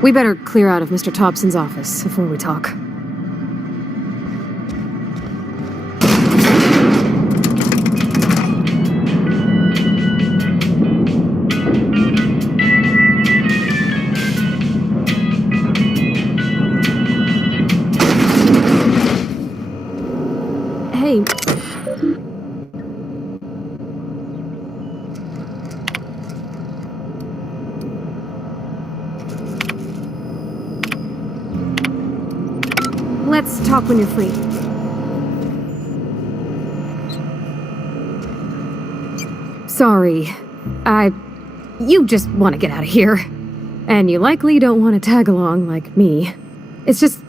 We better clear out of Mr. Thompson's office before we talk. Hey. Let's talk when you're free. Sorry. You just want to get out of here. And you likely don't want to tag along like me. It's just,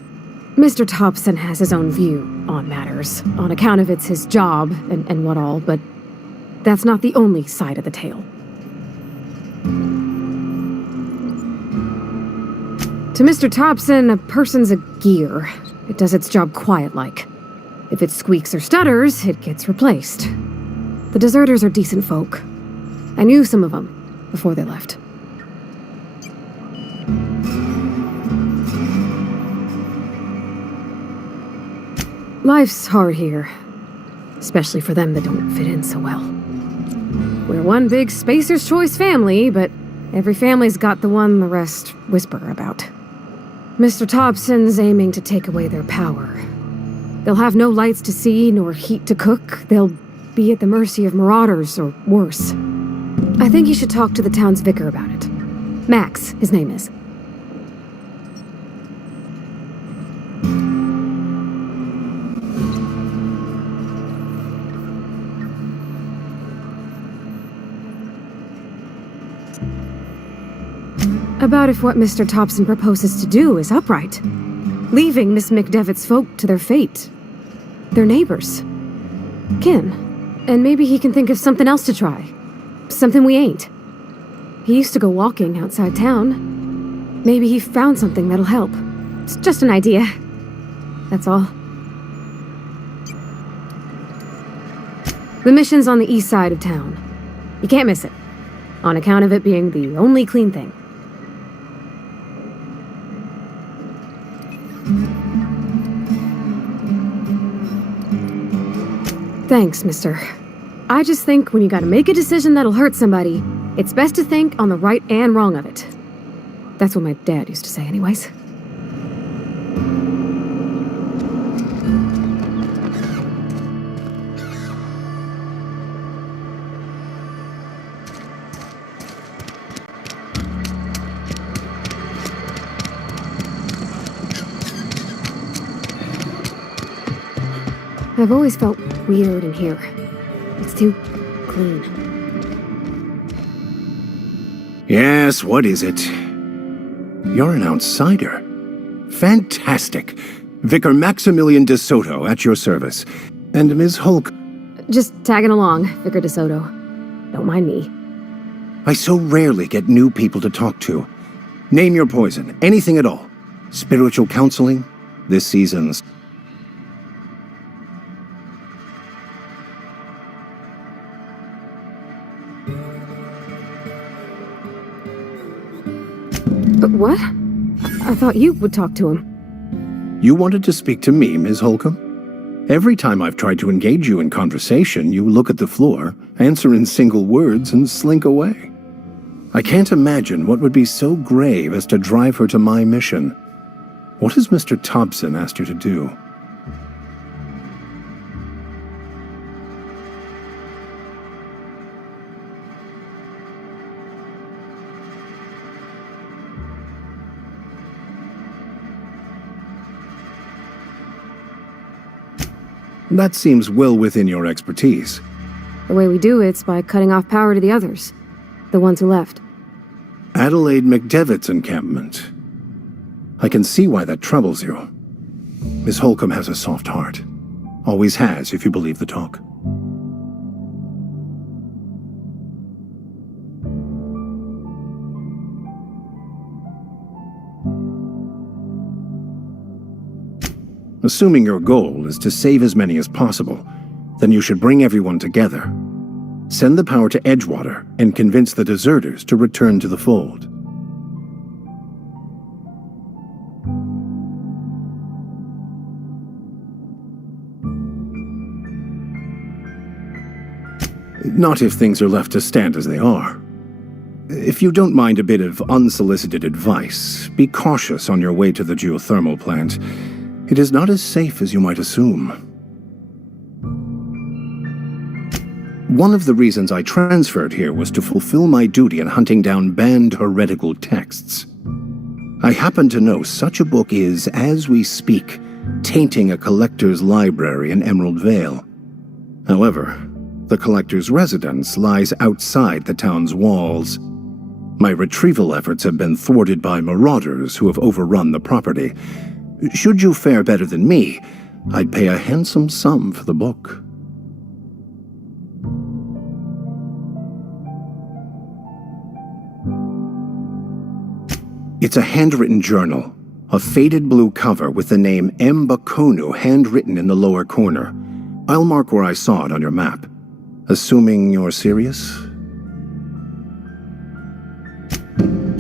Mr. Thompson has his own view on matters, on account of it's his job and what all, but that's not the only side of the tale. To Mr. Thompson, a person's a gear. It does its job quiet-like. If it squeaks or stutters, it gets replaced. The deserters are decent folk. I knew some of them before they left. Life's hard here, especially for them that don't fit in so well. We're one big Spacer's Choice family, but every family's got the one the rest whisper about. Mr. Thompson's aiming to take away their power. They'll have no lights to see, nor heat to cook. They'll be at the mercy of marauders, or worse. I think you should talk to the town's vicar about it. Max, his name is. About if what Mr. Thompson proposes to do is upright. Leaving Miss McDevitt's folk to their fate. Their neighbors. Kin. And maybe he can think of something else to try. Something we ain't. He used to go walking outside town. Maybe he found something that'll help. It's just an idea. That's all. The mission's on the east side of town. You can't miss it. On account of it being the only clean thing. Thanks, mister. I just think when you gotta make a decision that'll hurt somebody, it's best to think on the right and wrong of it. That's what my dad used to say anyways. I've always felt weird in here. It's too clean. Yes, what is it? You're an outsider. Fantastic. Vicar Maximilian de Soto at your service. And Ms. Hulk. Just tagging along, Vicar de Soto. Don't mind me. I so rarely get new people to talk to. Name your poison, anything at all. Spiritual counseling, this season's. But what? I thought you would talk to him. You wanted to speak to me, Ms. Holcomb? Every time I've tried to engage you in conversation, you look at the floor, answer in single words, and slink away. I can't imagine what would be so grave as to drive her to my mission. What has Mr. Thompson asked you to do? That seems well within your expertise. The way we do it's by cutting off power to the others. The ones who left. Adelaide McDevitt's encampment. I can see why that troubles you. Miss Holcomb has a soft heart. Always has, if you believe the talk. Assuming your goal is to save as many as possible, then you should bring everyone together. Send the power to Edgewater and convince the deserters to return to the fold. Not if things are left to stand as they are. If you don't mind a bit of unsolicited advice, be cautious on your way to the geothermal plant. It is not as safe as you might assume. One of the reasons I transferred here was to fulfill my duty in hunting down banned heretical texts. I happen to know such a book is, as we speak, tainting a collector's library in Emerald Vale. However, the collector's residence lies outside the town's walls. My retrieval efforts have been thwarted by marauders who have overrun the property. Should you fare better than me, I'd pay a handsome sum for the book. It's a handwritten journal, a faded blue cover with the name M. Bakonu handwritten in the lower corner. I'll mark where I saw it on your map. Assuming you're serious?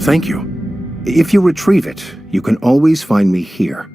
Thank you. If you retrieve it, you can always find me here.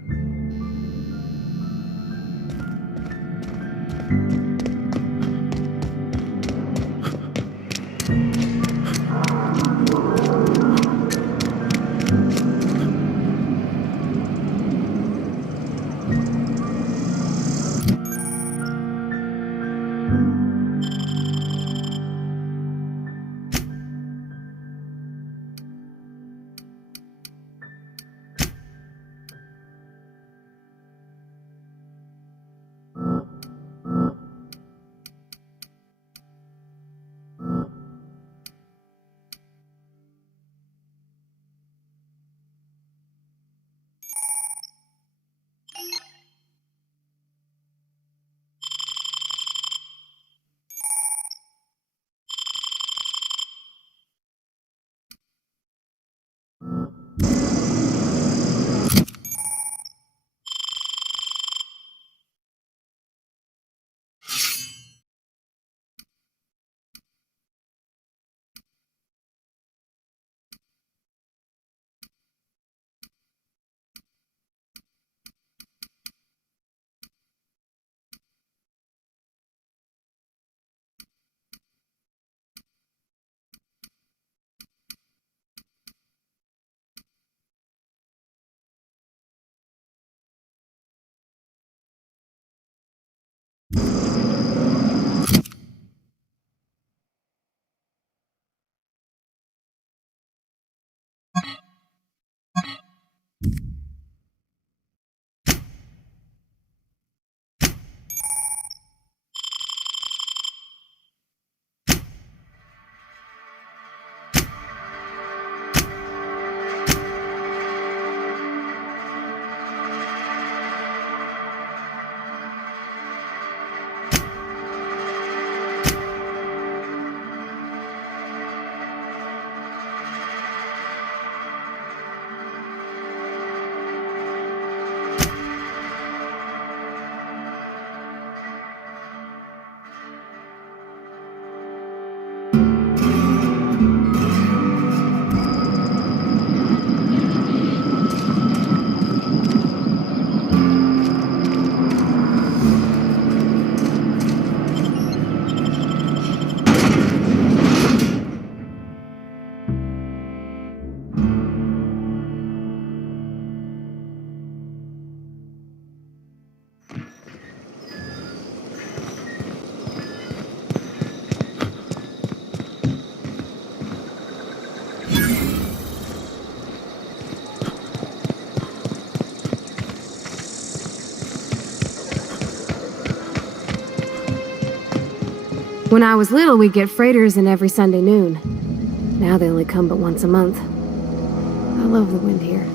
When I was little, we'd get freighters in every Sunday noon. Now they only come but once a month. I love the wind here.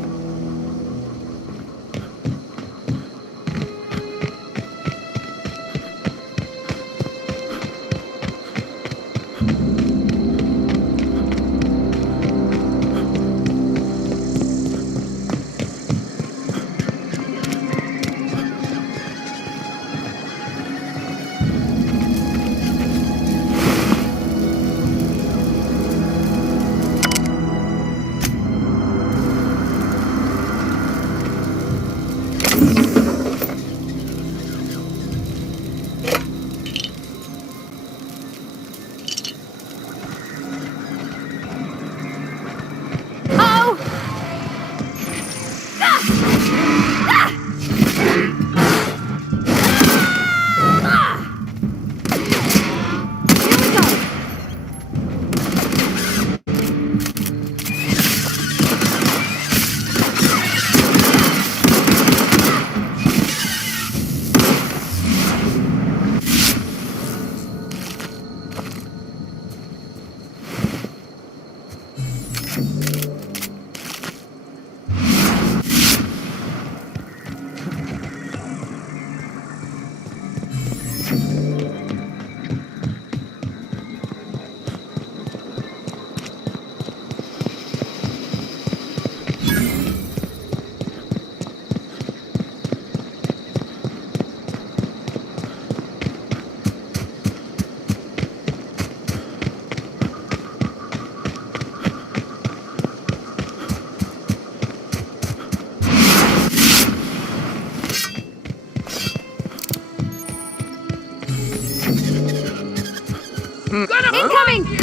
Incoming!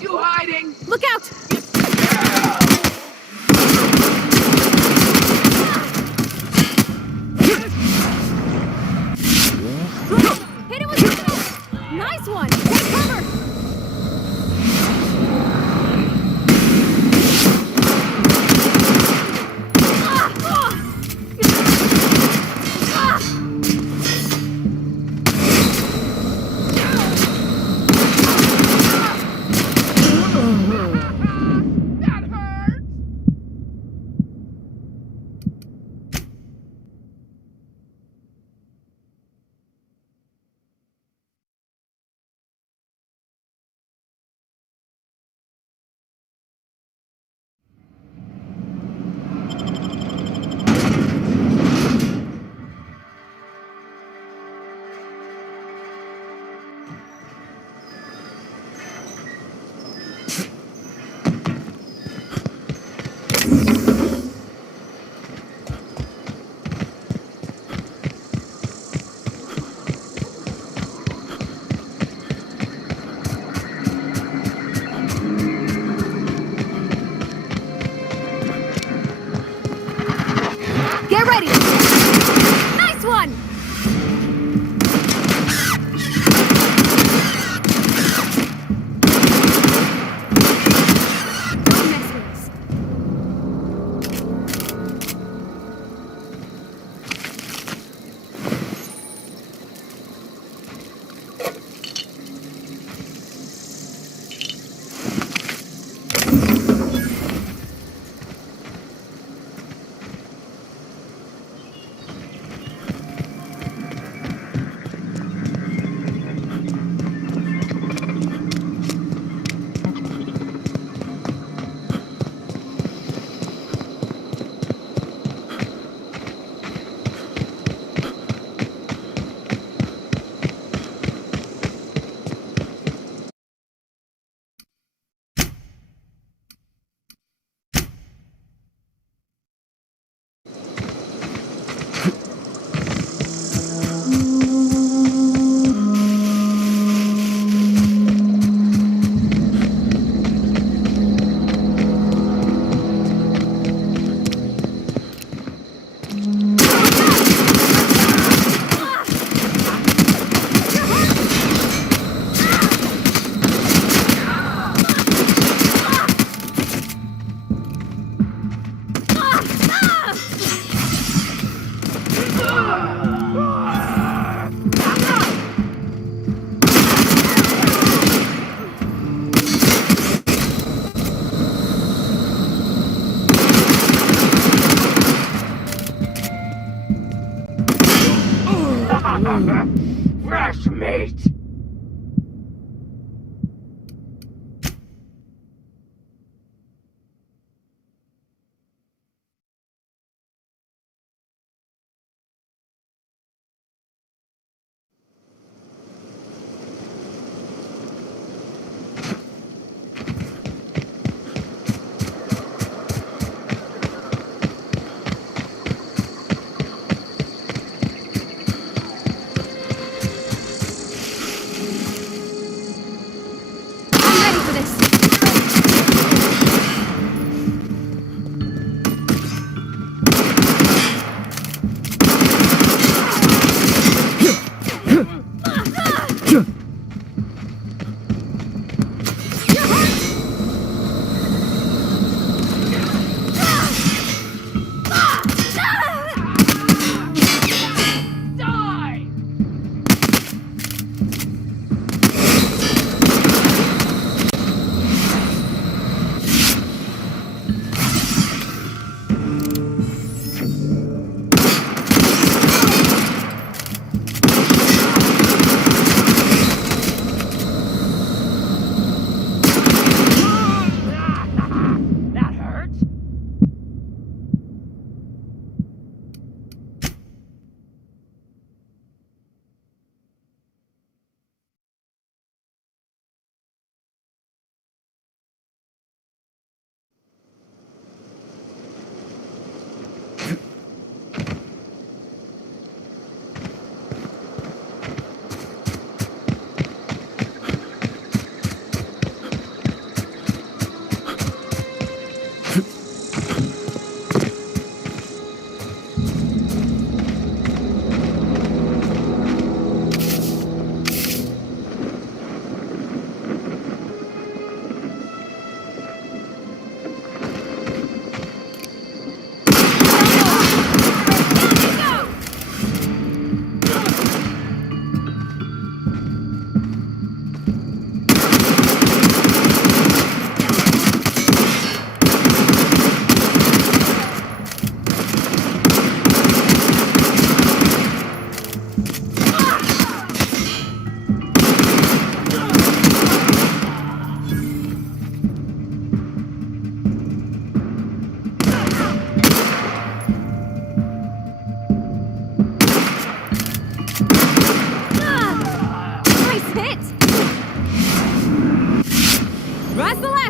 You hiding? Look out! Hit him with something! Nice one! Take cover!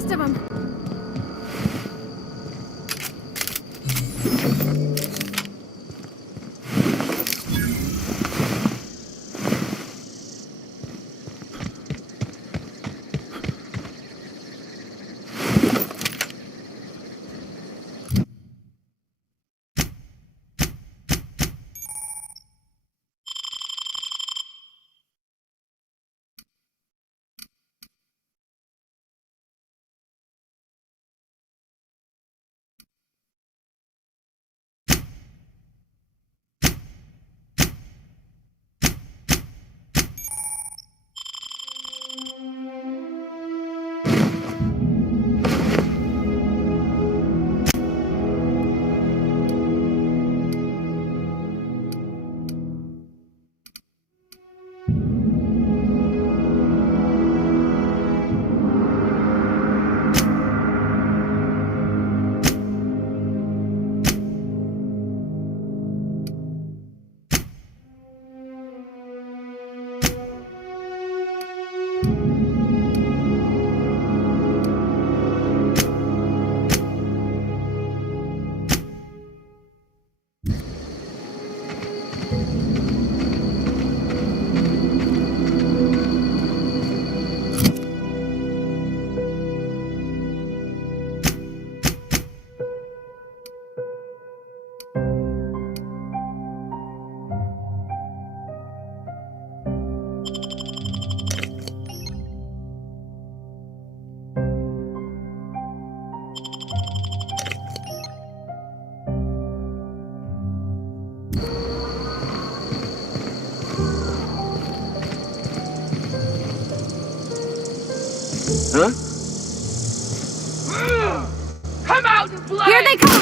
rest of them. Huh? Come out and play! Here they come!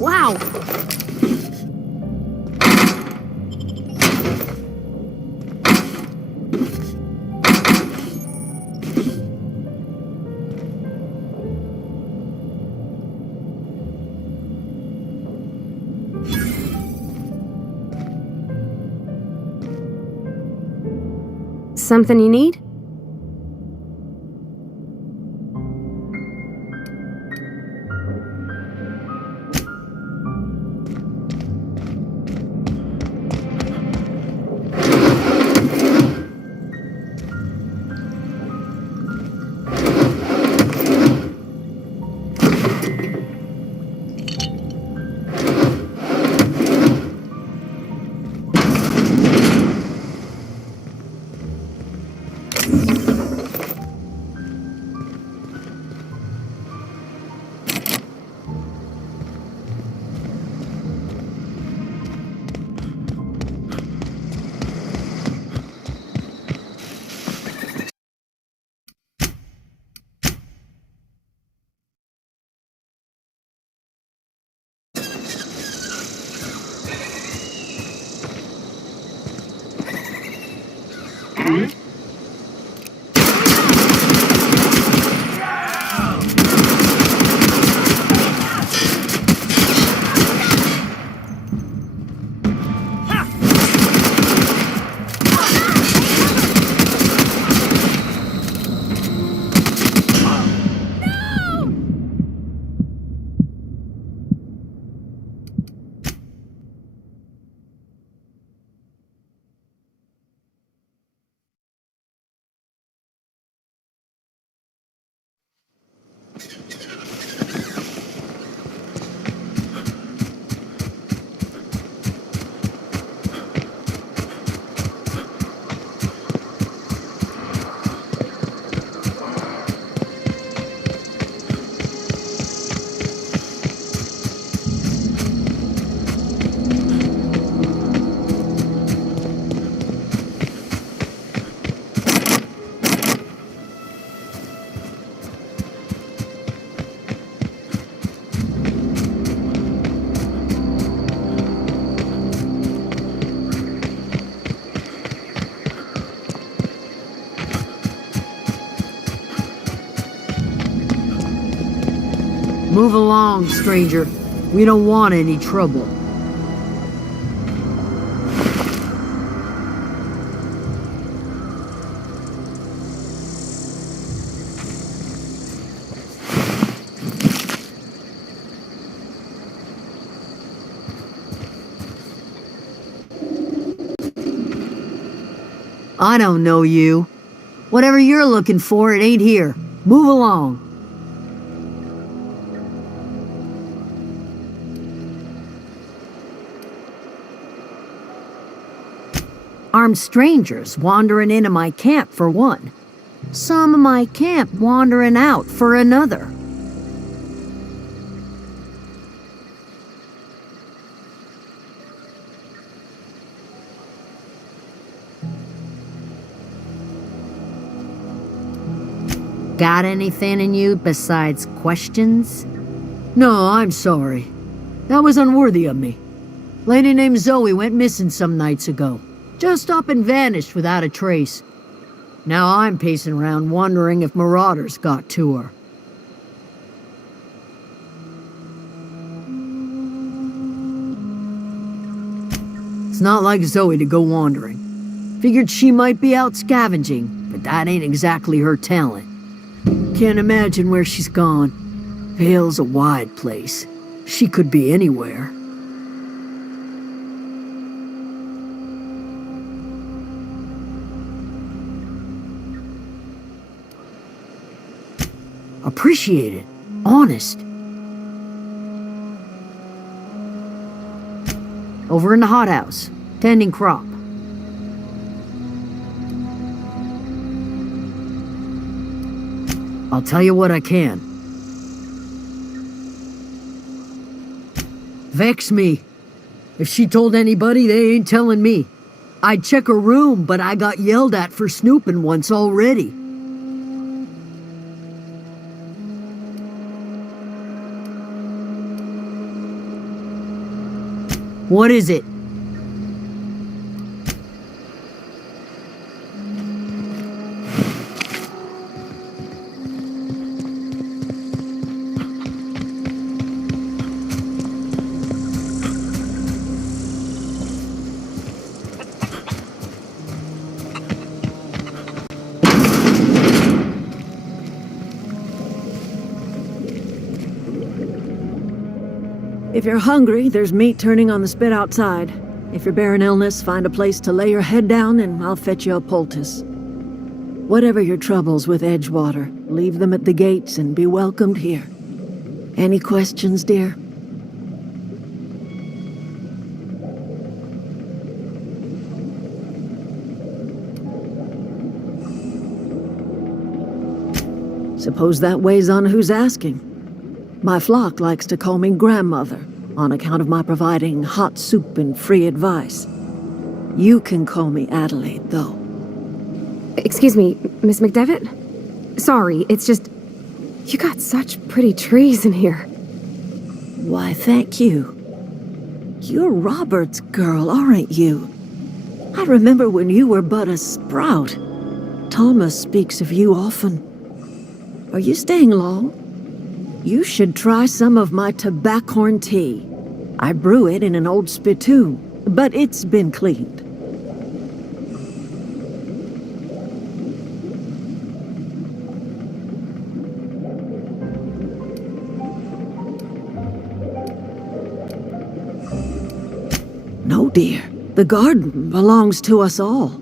Wow! Something you need? Move along, stranger. We don't want any trouble. I don't know you. Whatever you're looking for, it ain't here. Move along. Armed strangers wandering into my camp for one. Some of my camp wandering out for another. Got anything in you besides questions? No, I'm sorry. That was unworthy of me. Lady named Zoe went missing some nights ago. Just up and vanished without a trace. Now I'm pacing around wondering if marauders got to her. It's not like Zoe to go wandering. Figured she might be out scavenging, but that ain't exactly her talent. Can't imagine where she's gone. Vale's a wide place. She could be anywhere. Appreciate it. Honest. Over in the hothouse, tending crop. I'll tell you what I can. Vex me. If she told anybody, they ain't telling me. I'd check her room, but I got yelled at for snooping once already. What is it? If you're hungry, there's meat turning on the spit outside. If you're bearing illness, find a place to lay your head down and I'll fetch you a poultice. Whatever your troubles with Edgewater, leave them at the gates and be welcomed here. Any questions, dear? Suppose that weighs on who's asking. My flock likes to call me grandmother, on account of my providing hot soup and free advice. You can call me Adelaide, though. Excuse me, Miss McDevitt? Sorry, it's just... You got such pretty trees in here. Why, thank you. You're Robert's girl, aren't you? I remember when you were but a sprout. Thomas speaks of you often. Are you staying long? You should try some of my tobaccorn tea. I brew it in an old spittoon, but it's been cleaned. No, dear. The garden belongs to us all.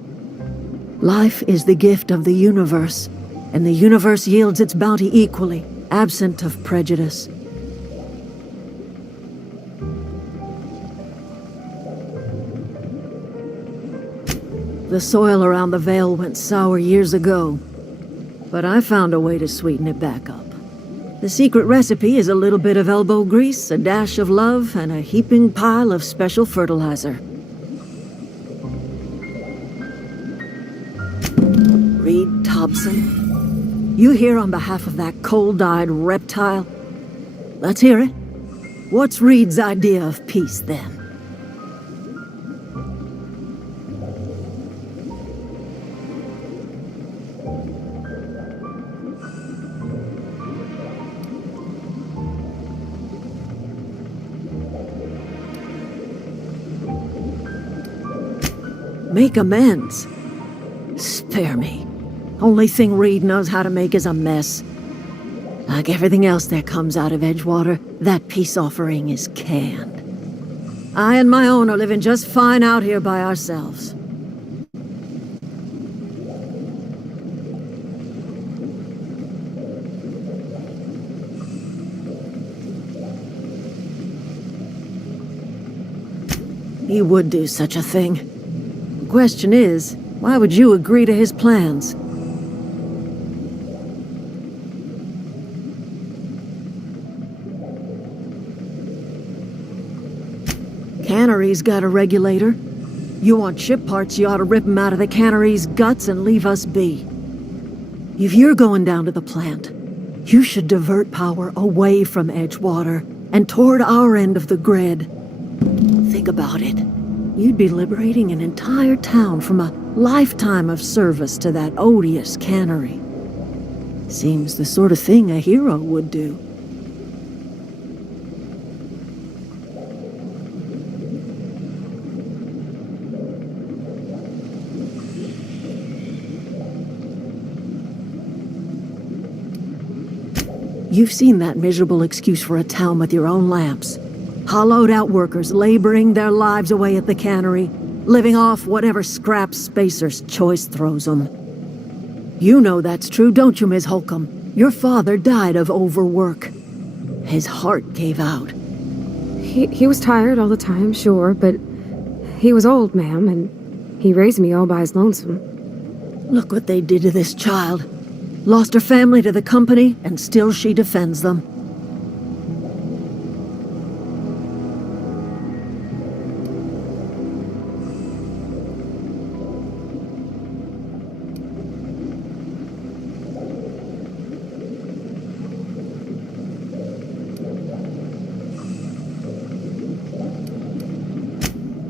Life is the gift of the universe, and the universe yields its bounty equally, absent of prejudice. The soil around the Vale went sour years ago, but I found a way to sweeten it back up. The secret recipe is a little bit of elbow grease, a dash of love, and a heaping pile of special fertilizer. Reed Thompson, you here on behalf of that cold-eyed reptile? Let's hear it. What's Reed's idea of peace, then? Make amends. Spare me. Only thing Reed knows how to make is a mess. Like everything else that comes out of Edgewater, that peace offering is canned. I and my own are living just fine out here by ourselves. He would do such a thing. The question is, why would you agree to his plans? Cannery's got a regulator. You want ship parts, you ought to rip them out of the cannery's guts and leave us be. If you're going down to the plant, you should divert power away from Edgewater and toward our end of the grid. Think about it. You'd be liberating an entire town from a lifetime of service to that odious cannery. Seems the sort of thing a hero would do. You've seen that miserable excuse for a town with your own lamps. Hollowed out workers laboring their lives away at the cannery, living off whatever scraps Spacer's choice throws them. You know that's true, don't you, Ms. Holcomb? Your father died of overwork. His heart gave out. He was tired all the time, sure, but he was old, ma'am, and he raised me all by his lonesome. Look what they did to this child. Lost her family to the company, and still she defends them.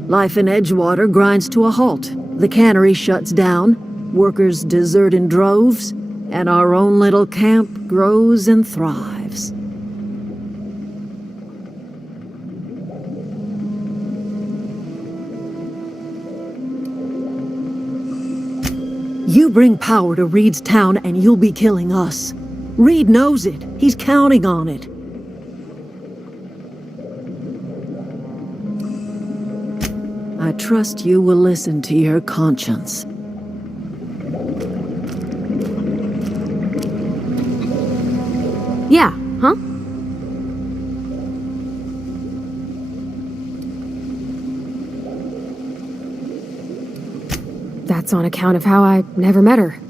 Life in Edgewater grinds to a halt. The cannery shuts down, workers desert in droves, and our own little camp grows and thrives. You bring power to Reed's town and you'll be killing us. Reed knows it. He's counting on it. I trust you will listen to your conscience. Yeah, huh? That's on account of how I never met her.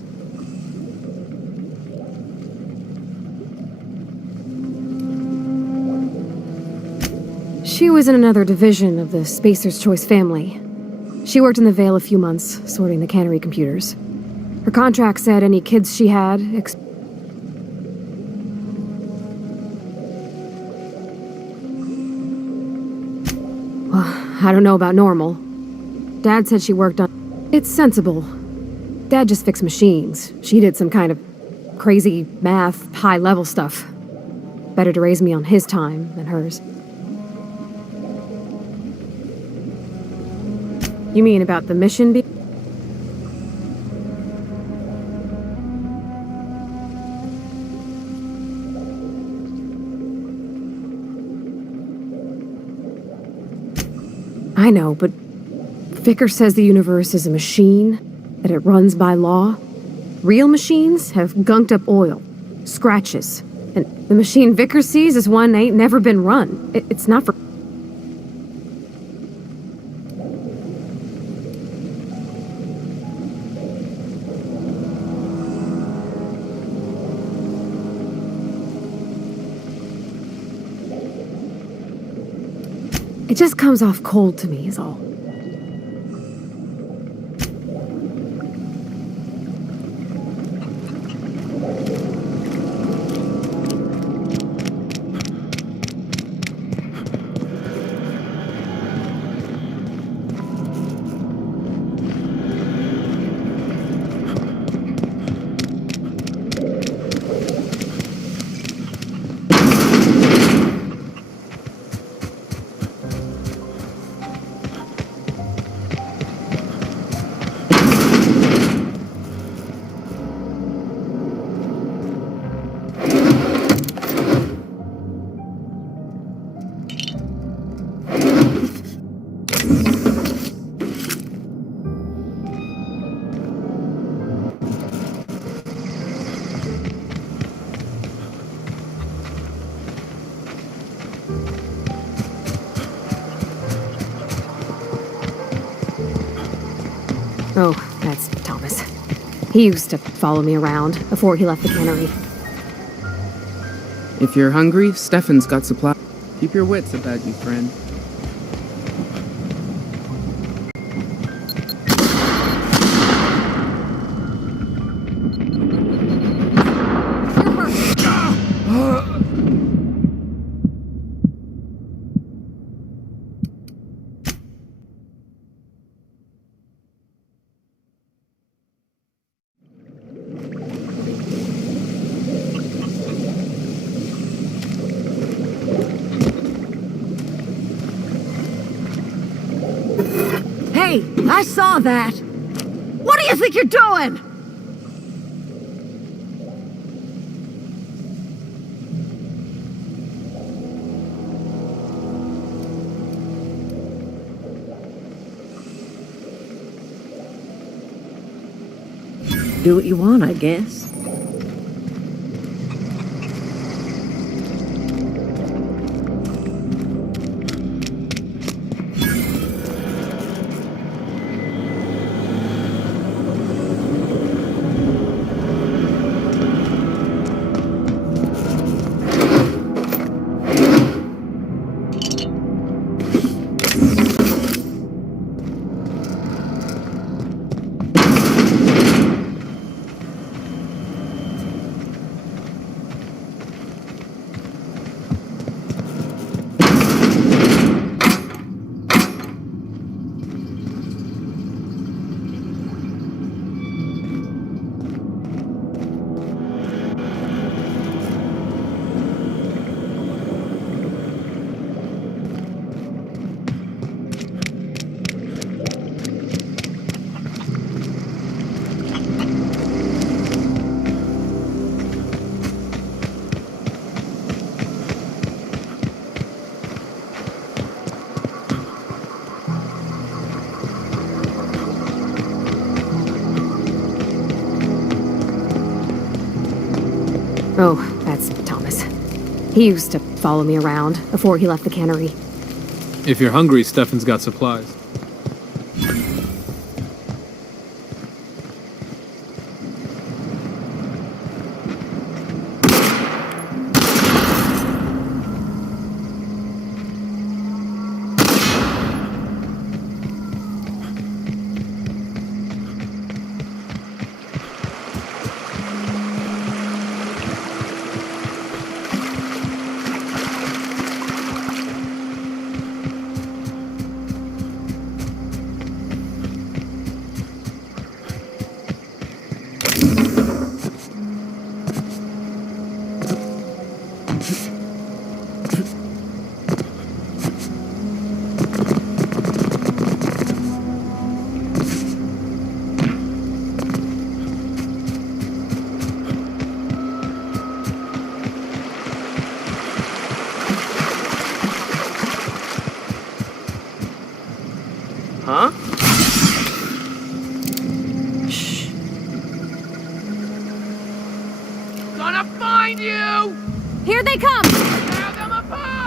She was in another division of the Spacer's Choice family. She worked in the Vale a few months, sorting the cannery computers. Her contract said any kids she had well, I don't know about normal. Dad said she worked on It's sensible. Dad just fixed machines. She did some kind of crazy math, high-level stuff. Better to raise me on his time than hers. You mean about the mission being... I know, but Vicker says the universe is a machine, that it runs by law. Real machines have gunked up oil, scratches, and the machine Vicker sees is one ain't never been run. It's not for... It just comes off cold to me, is all. Oh, that's Thomas. He used to follow me around before he left the cannery. If you're hungry, Stefan's got supply. Keep your wits about you, friend. Hey, I saw that! What do you think you're doing? Do what you want, I guess. Oh, that's Thomas. He used to follow me around before he left the cannery. If you're hungry, Stefan's got supplies. Huh? Shh. Gonna find you! Here they come! Tear them apart!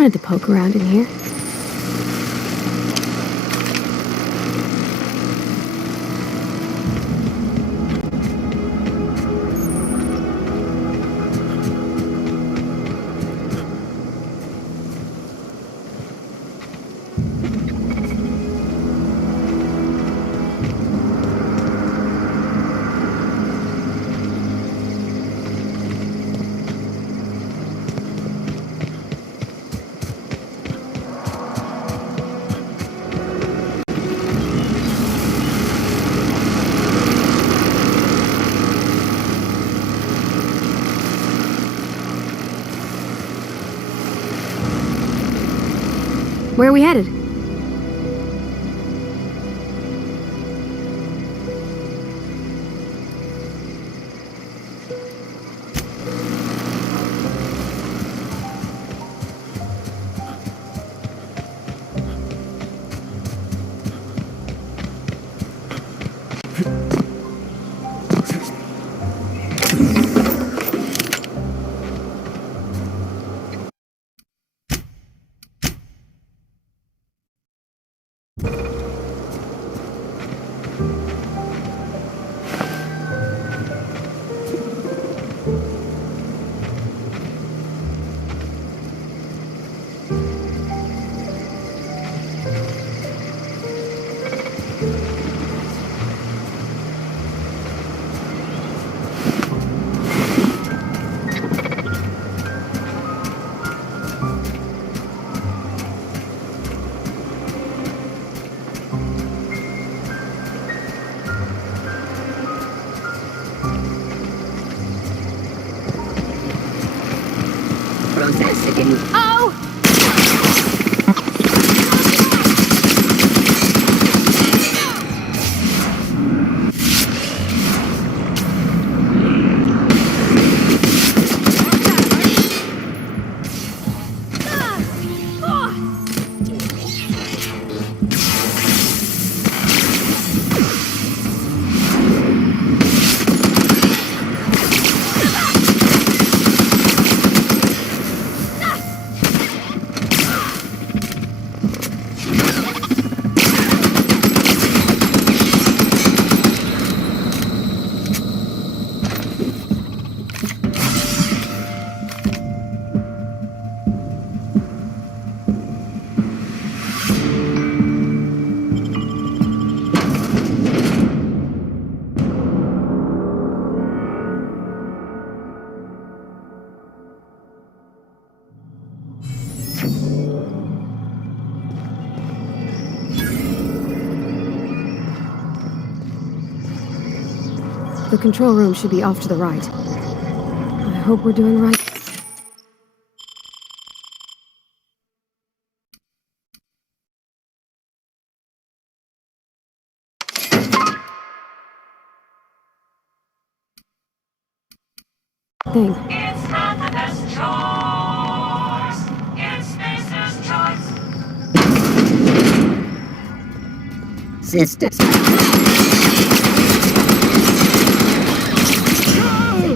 wanted to poke around in here. Where are we headed? Oh! The control room should be off to the right. I hope we're doing right. Thing. It's Methodist choice. It's Spacer's choice. Sisters.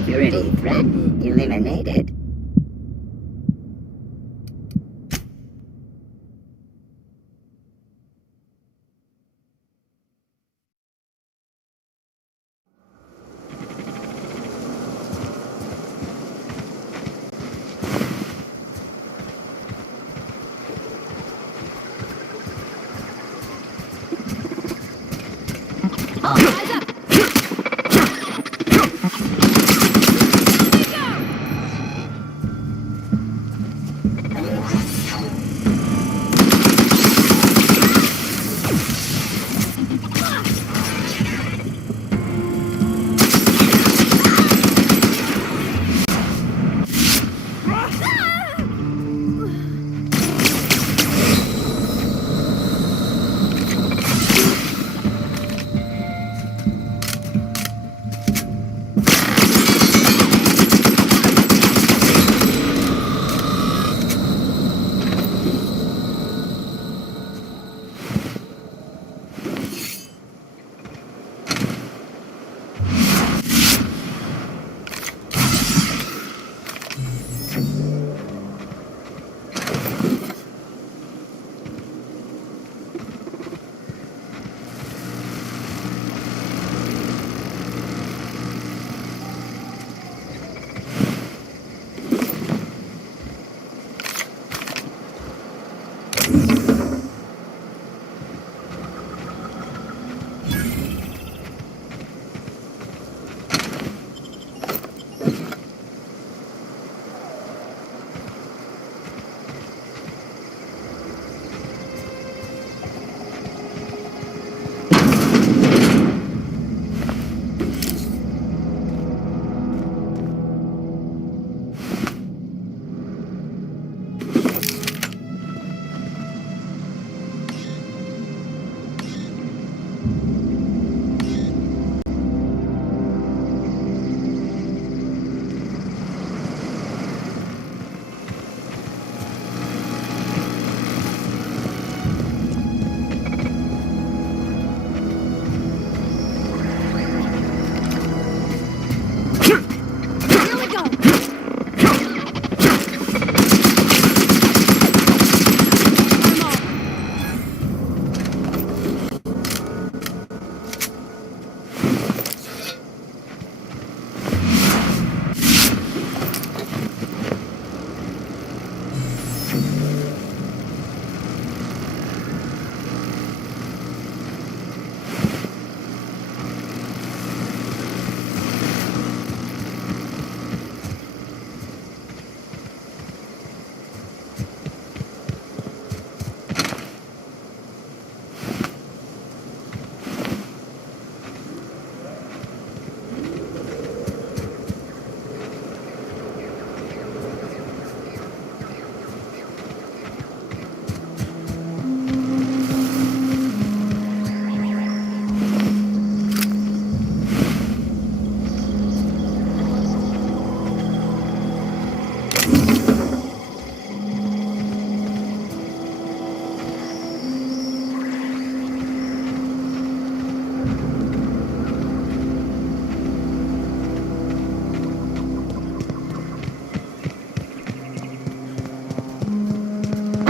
Security threat eliminated.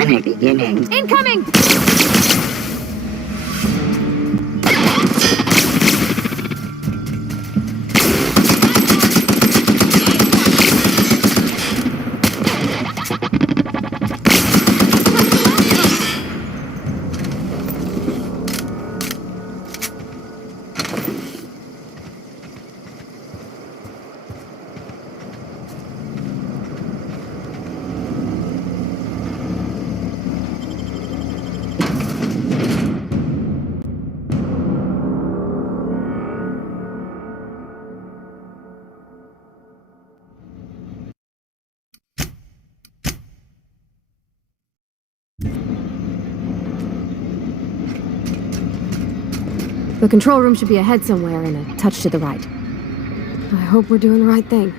funny beginning. Incoming! The control room should be ahead somewhere and a touch to the right. I hope we're doing the right thing.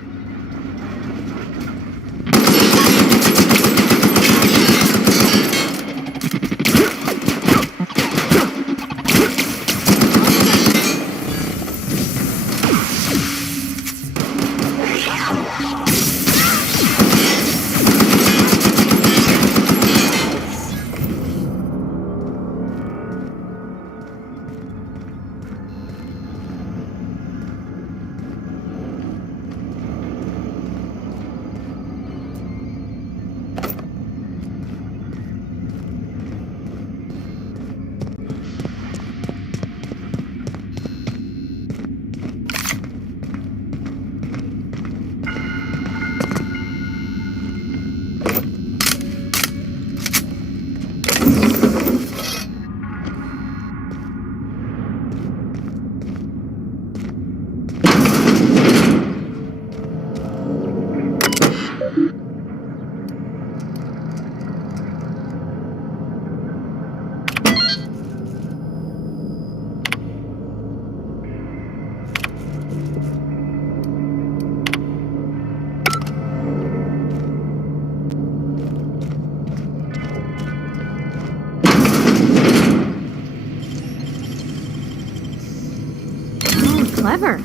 Clever.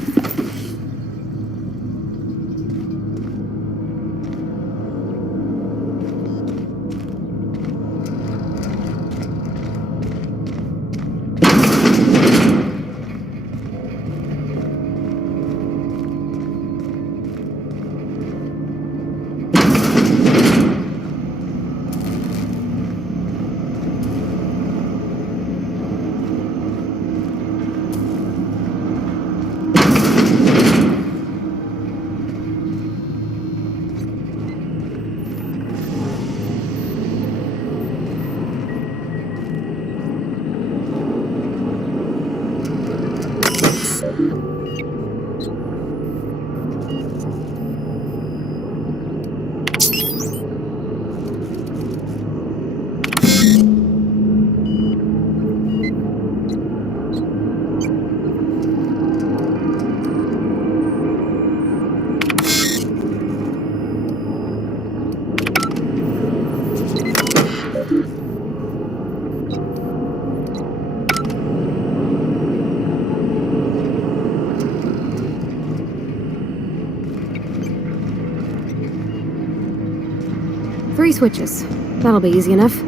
Three switches. That'll be easy enough.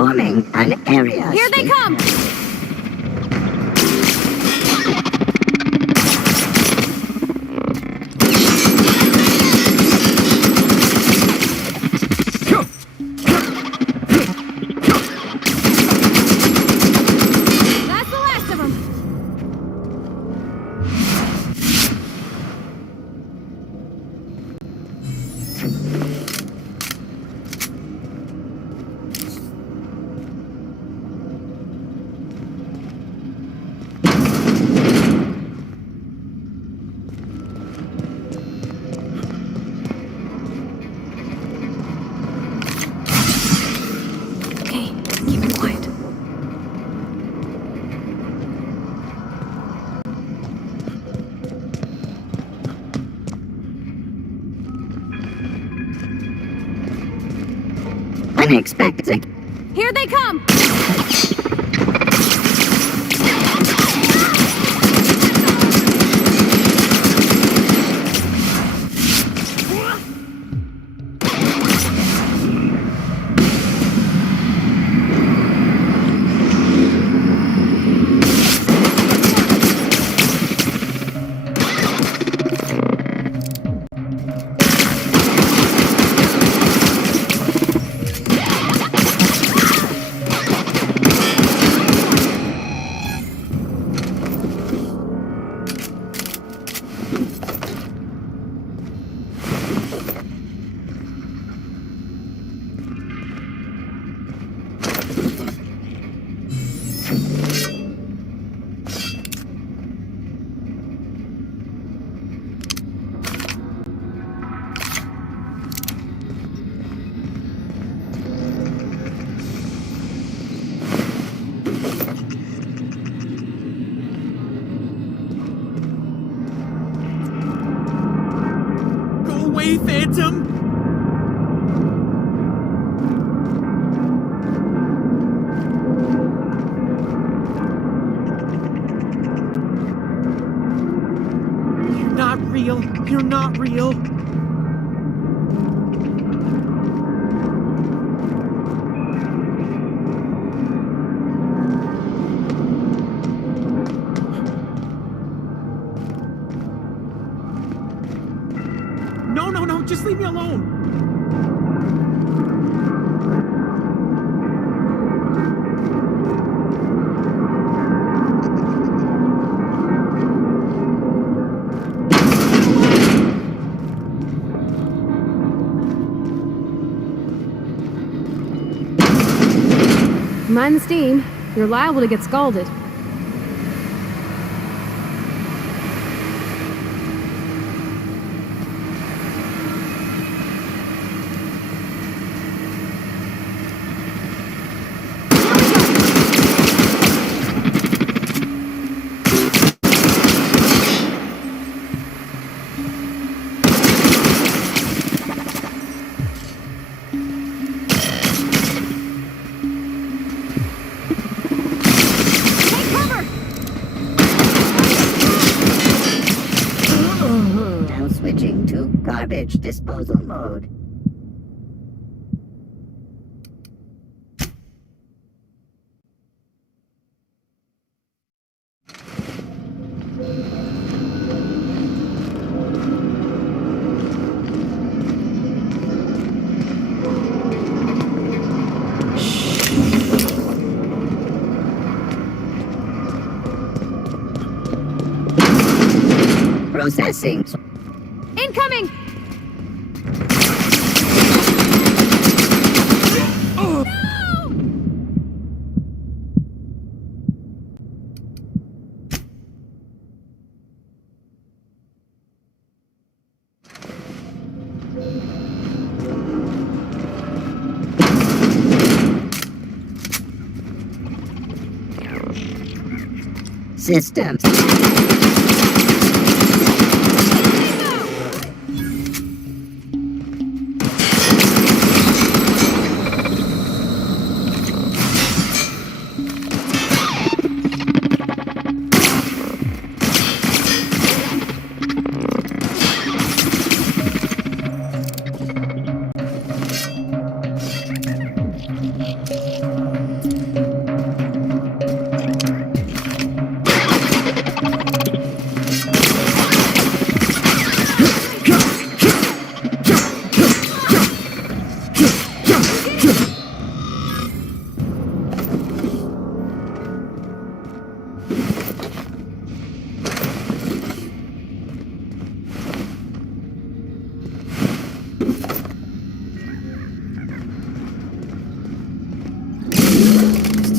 Forming an area. Here they come! That's the last of them! Okay, keep it quiet. Unexpected. Here they come! Go away, Phantom! You're not real. You're not real. No, just leave me alone. Mind the steam. You're liable to get scalded. Now switching to garbage disposal mode. Processing. Incoming! Systems.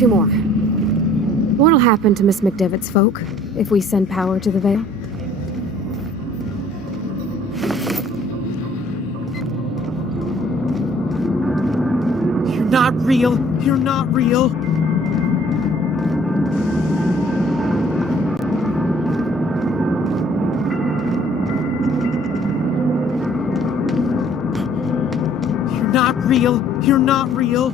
Two more. What'll happen to Miss McDevitt's folk if we send power to the Vale? You're not real. You're not real. You're not real. You're not real.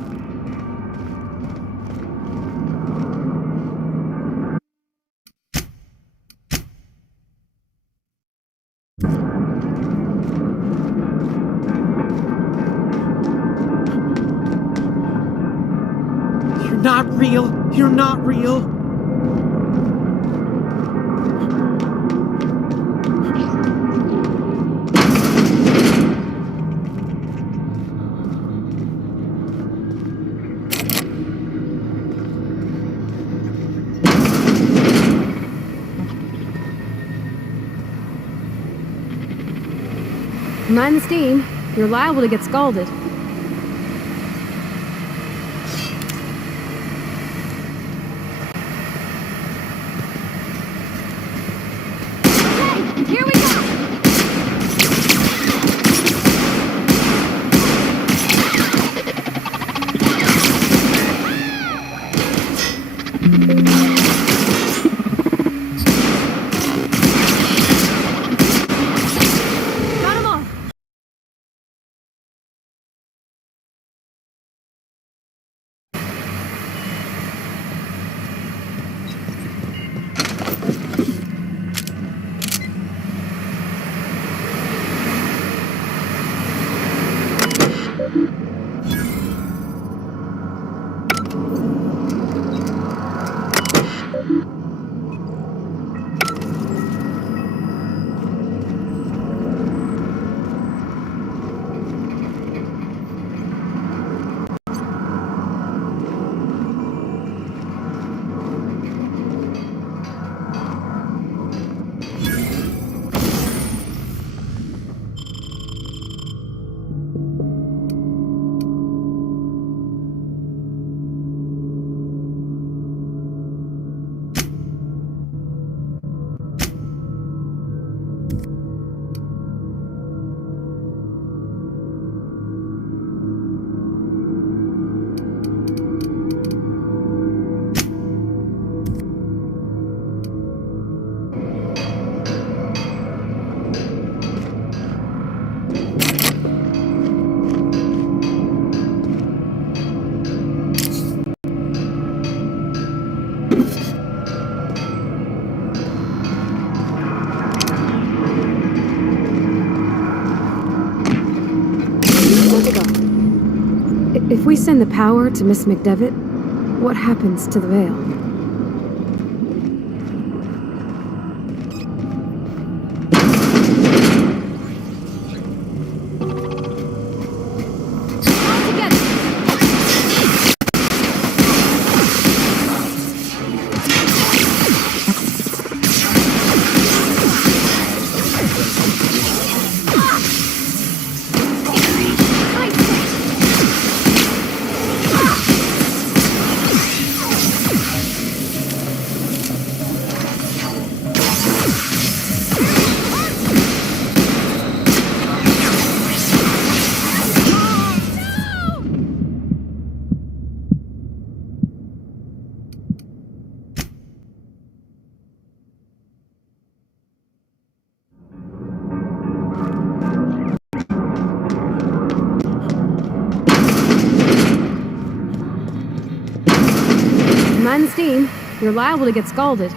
You're not real. You're not real. Mind the steam. You're liable to get scalded. Okay, here we go! Got 'em all! If we send the power to Miss McDevitt, what happens to the Vale? Mind the steam. You're liable to get scalded.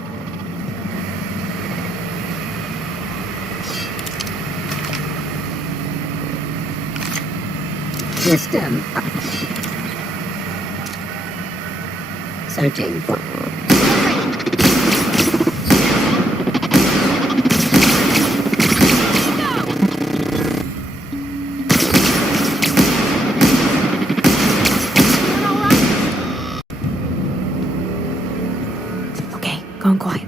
System. Searching for... Okay, going quiet.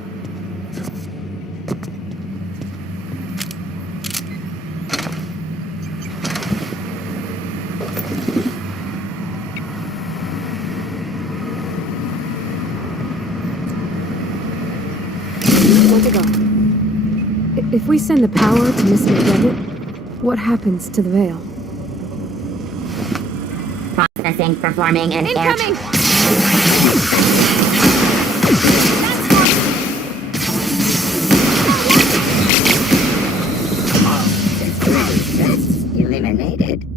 moment ago. If we send the power to Miss McDevitt, what happens to the veil? Processing, performing, and Incoming! Eliminated.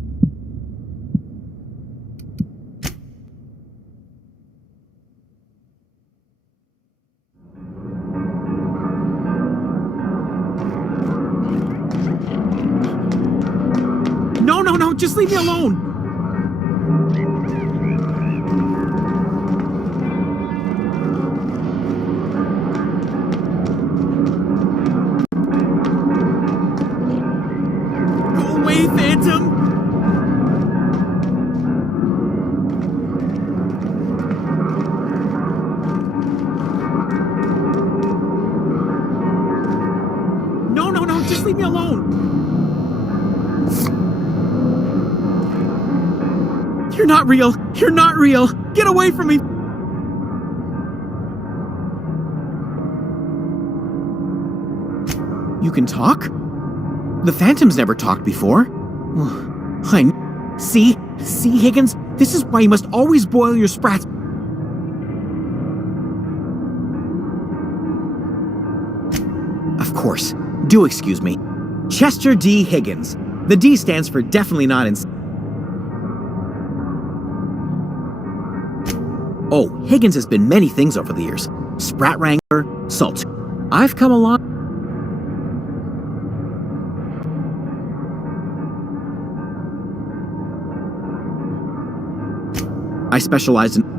No, just leave me alone! Go away, Phantom! No, just leave me alone! You're not real! You're not real! Get away from me! You can talk? The Phantom's never talked before. See, Higgins? This is why you must always boil your sprats. Of course. Do excuse me. Chester D. Higgins. The D stands for definitely not in... Oh, Higgins has been many things over the years. Sprat Wrangler, Salt. I've come along... I specialized in...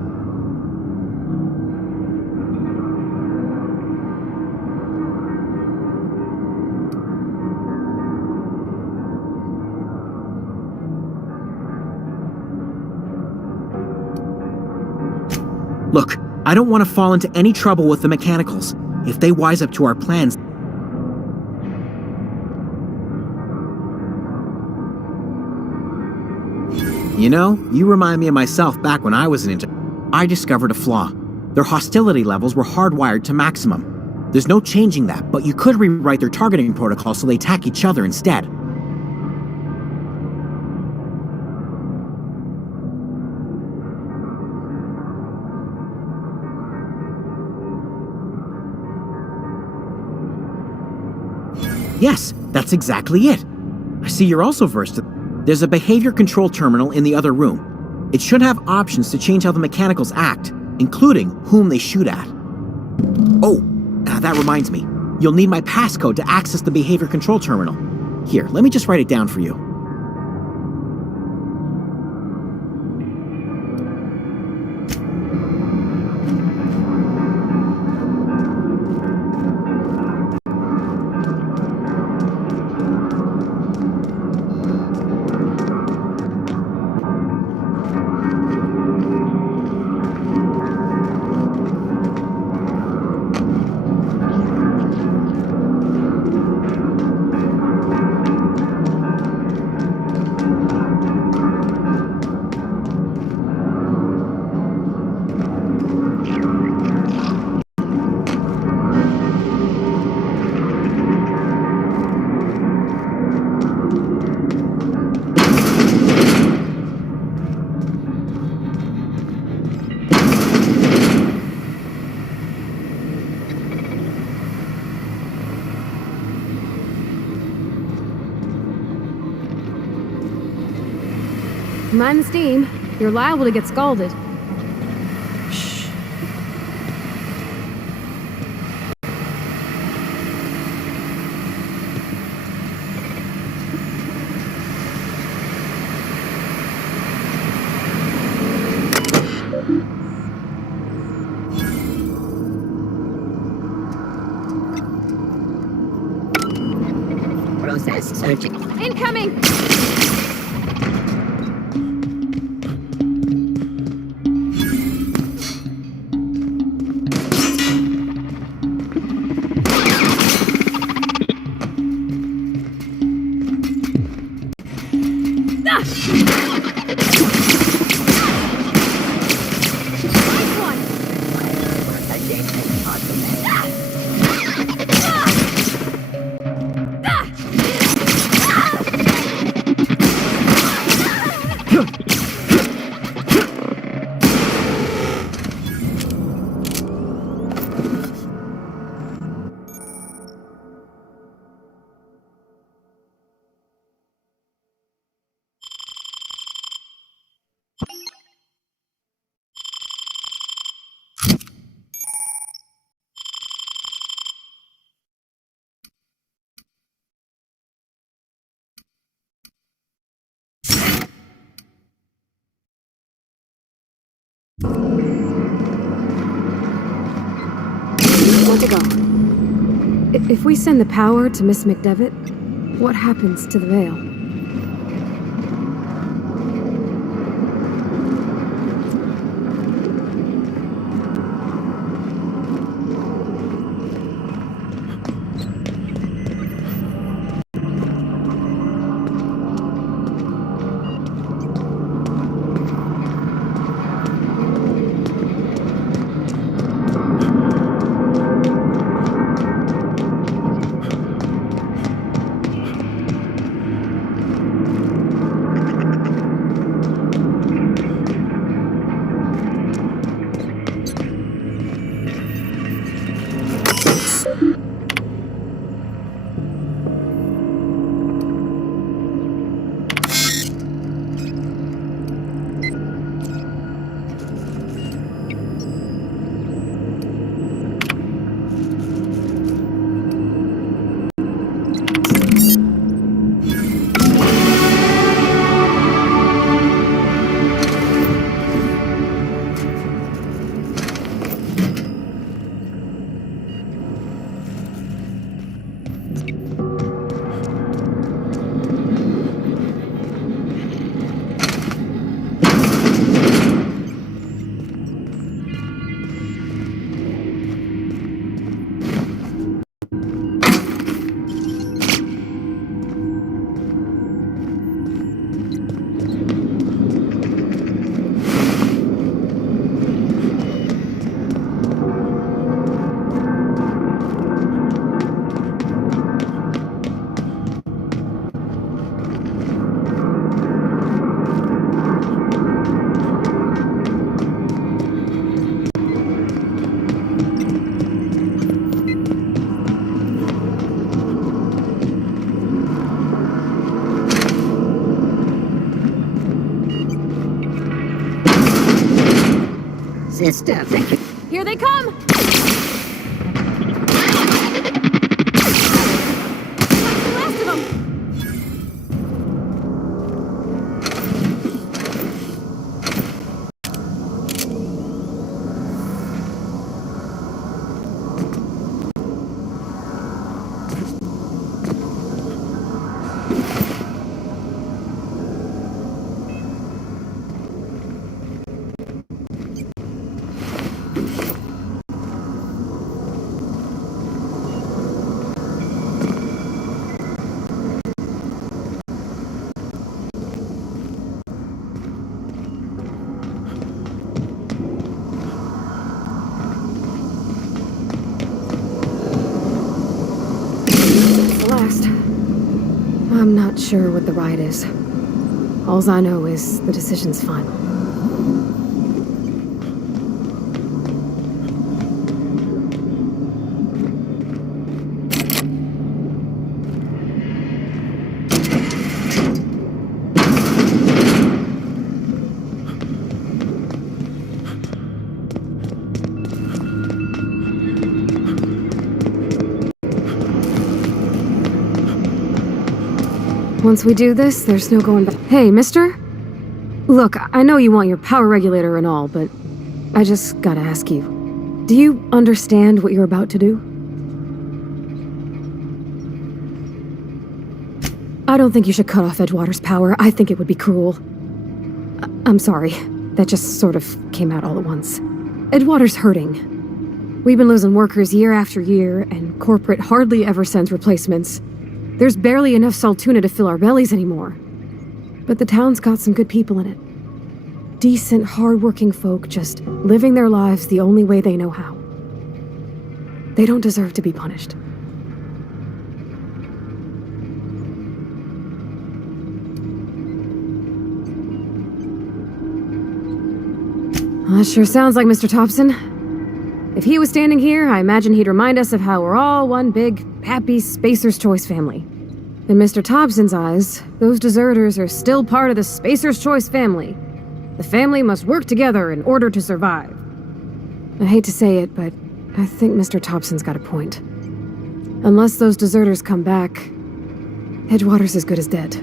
Look, I don't want to fall into any trouble with the mechanicals. If they wise up to our plans... You know, you remind me of myself back when I was an intern. I discovered a flaw. Their hostility levels were hardwired to maximum. There's no changing that, but you could rewrite their targeting protocol so they attack each other instead. Yes, that's exactly it. I see you're also versed in... There's a behavior control terminal in the other room. It should have options to change how the mechanicals act, including whom they shoot at. Oh, that reminds me. You'll need my passcode to access the behavior control terminal. Here, let me just write it down for you. Mind the steam. You're liable to get scalded. Shh. Process searching. Incoming! Want to go. If we send the power to Miss McDevitt, what happens to the veil? Sister, Here they come! The last of them! I'm not sure what the right is. Alls I know is the decision's final. Once we do this, there's no going back. Hey, mister? Look, I know you want your power regulator and all, but I just gotta ask you. Do you understand what you're about to do? I don't think you should cut off Edgewater's power. I think it would be cruel. I'm sorry. That just sort of came out all at once. Edgewater's hurting. We've been losing workers year after year, and corporate hardly ever sends replacements. There's barely enough Saltuna to fill our bellies anymore. But the town's got some good people in it. Decent, hard-working folk just living their lives the only way they know how. They don't deserve to be punished. Well, that sure sounds like Mr. Thompson. If he was standing here, I imagine he'd remind us of how we're all one big, happy Spacer's Choice family. In Mr. Thompson's eyes, those deserters are still part of the Spacer's Choice family. The family must work together in order to survive. I hate to say it, but I think Mr. Thompson's got a point. Unless those deserters come back, Edgewater's as good as dead.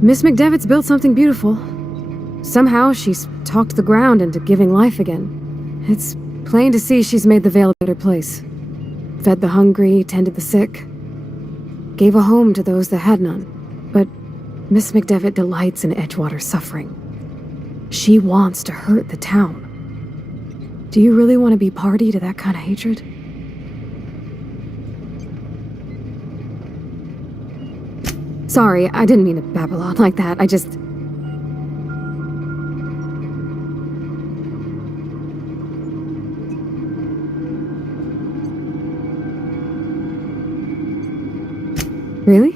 Miss McDevitt's built something beautiful. Somehow she's talked the ground into giving life again. It's plain to see she's made the Vale a better place. Fed the hungry, tended the sick. Gave a home to those that had none. But Miss McDevitt delights in Edgewater's suffering. She wants to hurt the town. Do you really want to be party to that kind of hatred? Sorry, I didn't mean to babble on like that. I just... Really?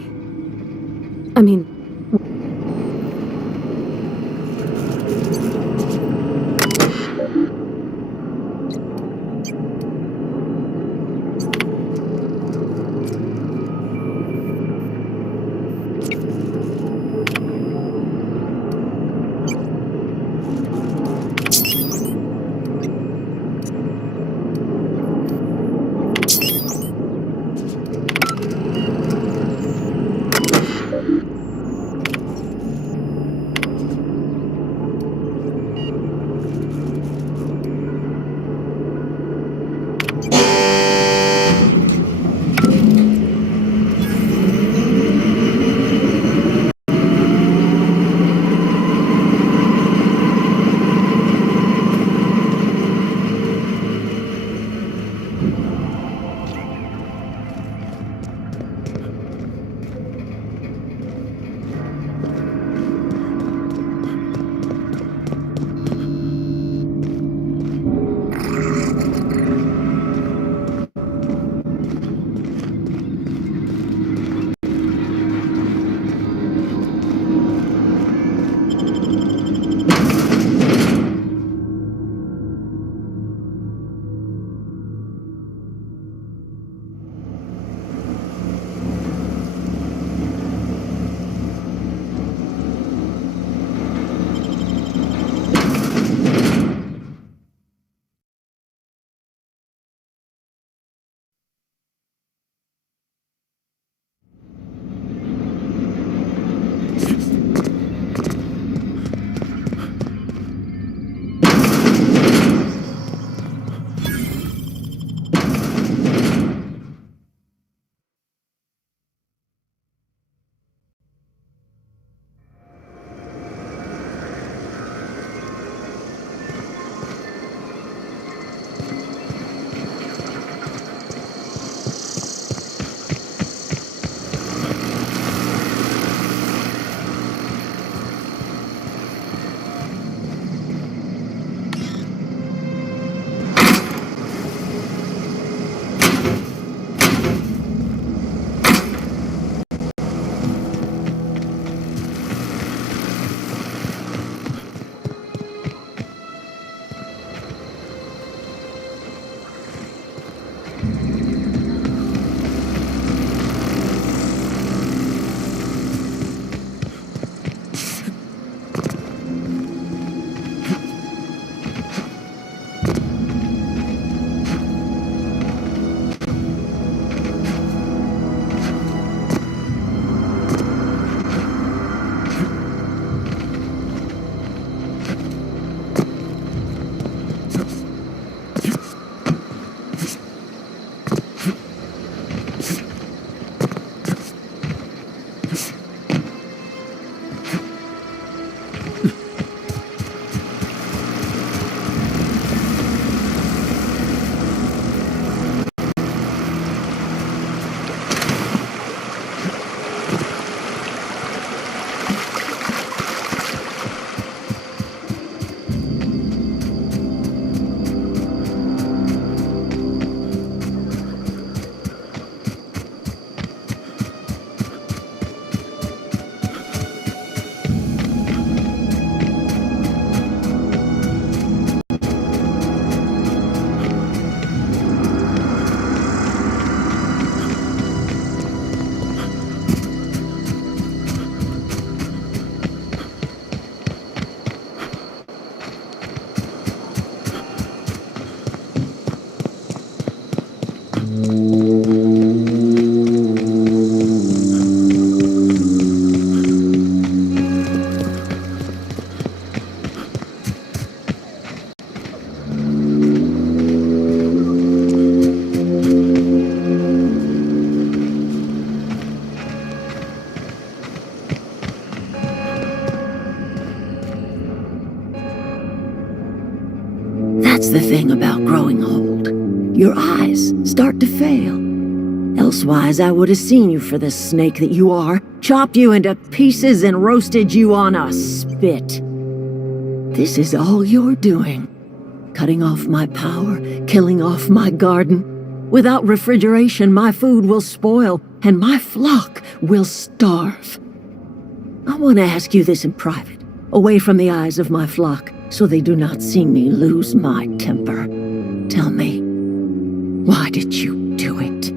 I mean... That's the thing about growing old. Your eyes start to fail. Elsewise, I would have seen you for the snake that you are, chopped you into pieces and roasted you on a spit. This is all you're doing. Cutting off my power, killing off my garden. Without refrigeration, my food will spoil, and my flock will starve. I want to ask you this in private, away from the eyes of my flock, so they do not see me lose my temper. Tell me, why did you do it?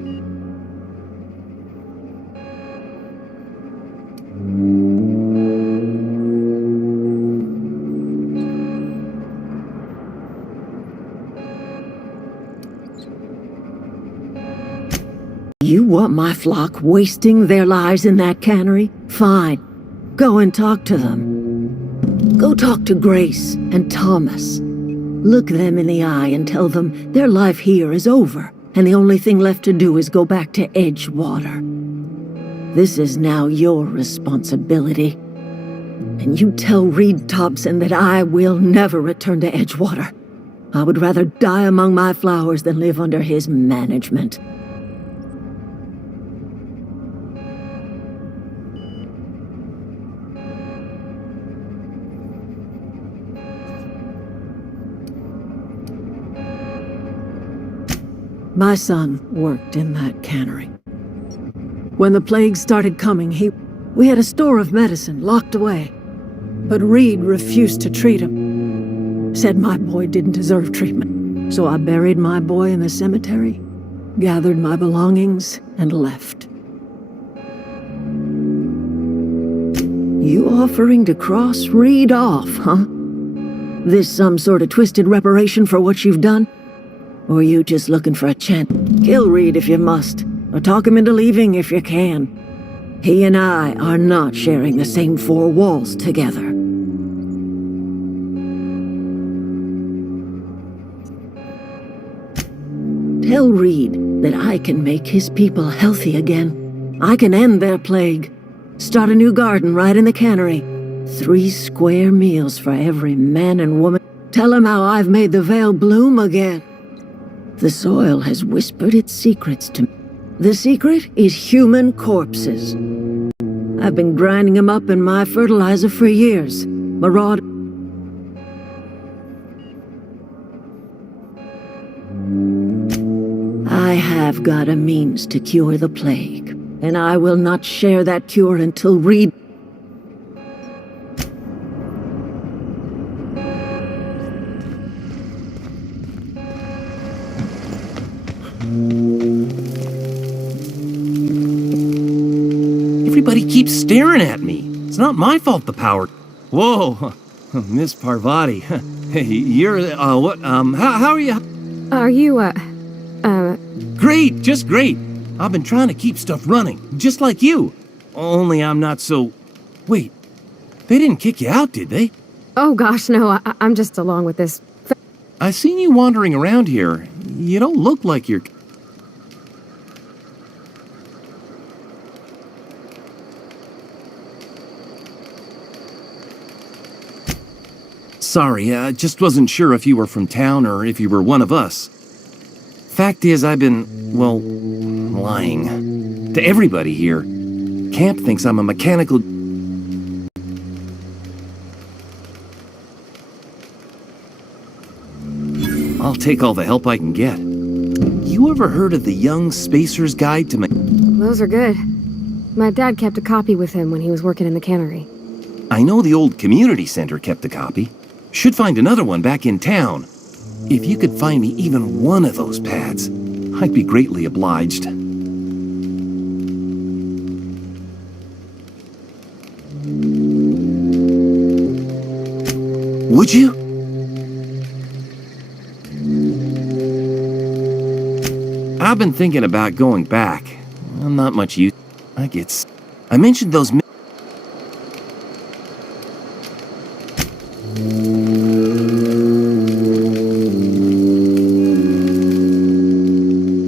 You want my flock wasting their lives in that cannery? Fine. Go and talk to them. Go talk to Grace and Thomas. Look them in the eye and tell them their life here is over, and the only thing left to do is go back to Edgewater. This is now your responsibility. And you tell Reed Thompson that I will never return to Edgewater. I would rather die among my flowers than live under his management. My son worked in that cannery. When the plague started coming, we had a store of medicine locked away. But Reed refused to treat him. Said my boy didn't deserve treatment. So I buried my boy in the cemetery, gathered my belongings, and left. You offering to cross Reed off, huh? This some sort of twisted reparation for what you've done? Or you just looking for a chance? Kill Reed if you must, or talk him into leaving if you can. He and I are not sharing the same four walls together. Tell Reed that I can make his people healthy again. I can end their plague. Start a new garden right in the cannery. 3 square meals for every man and woman. Tell him how I've made the Vale bloom again. The soil has whispered its secrets to me. The secret is human corpses. I've been grinding them up in my fertilizer for years. Maraud. I have got a means to cure the plague, and I will not share that cure until Reed... Everybody keeps staring at me. It's not my fault the power... Whoa, Miss Parvati. Hey, you're, how are you? Are you, Great, just great. I've been trying to keep stuff running, just like you. Only I'm not so... Wait, they didn't kick you out, did they? Oh gosh, no, I'm just along with this. I seen you wandering around here. You don't look like you're... Sorry, I just wasn't sure if you were from town or if you were one of us. Fact is, I've been, well, lying. To everybody here. Camp thinks I'm a mechanical... I'll take all the help I can get. You ever heard of the Young Spacer's Guide to... Those are good. My dad kept a copy with him when he was working in the cannery. I know the old community center kept a copy. Should find another one back in town. If you could find me even one of those pads, I'd be greatly obliged. Would you? I've been thinking about going back. I'm not much use. I mentioned those...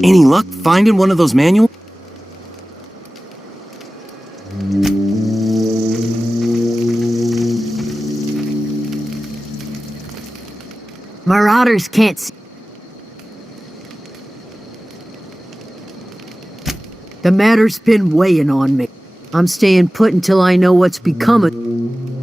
Any luck finding one of those manuals? Marauders can't see. The matter's been weighing on me. I'm staying put until I know what's become of.